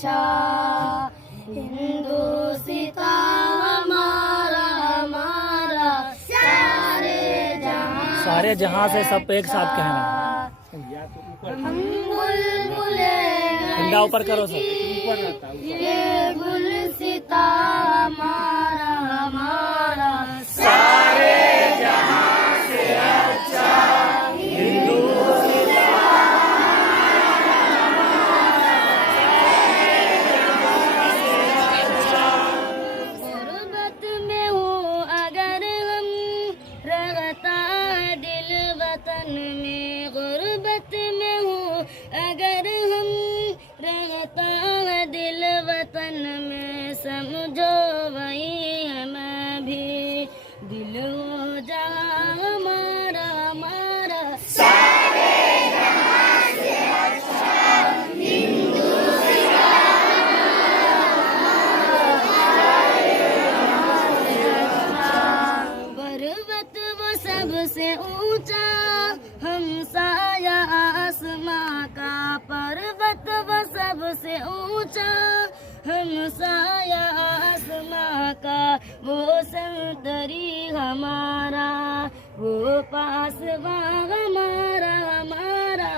अच्छा। हिंदुस्तां हमारा हमारा सारे जहां से सब एक साथ कहना। हम बुलबुले ठंडा ऊपर करो सब। ये गुलसिता हमारा हमारा सारे जहां से अच्छा गुर्बत में हूँ अगर हम रहता है दिल वतन में। गुर्बत में हूँ अगर हम रहता है दिल वतन में। समझो वही है मैं भी दिल हो जहाँ हमारा हमारा पर्वत वो सबसे ऊंचा हम साया आसमां का। पर्वत वो सबसे ऊंचा हम साया आसमां का। वो संतरी हमारा वो पासवा हमारा हमारा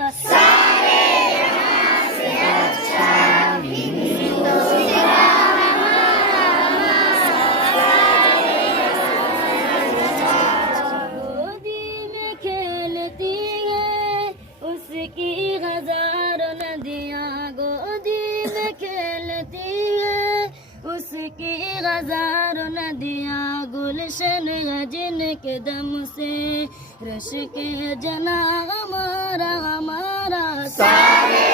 गोदी में खेलती है उसकी हजारों नदियाँ। गोदी में खेलती है उसकी हजारों नदियाँ। गुलशन है जिनके दम से रश के जना हमारा हमारा सारे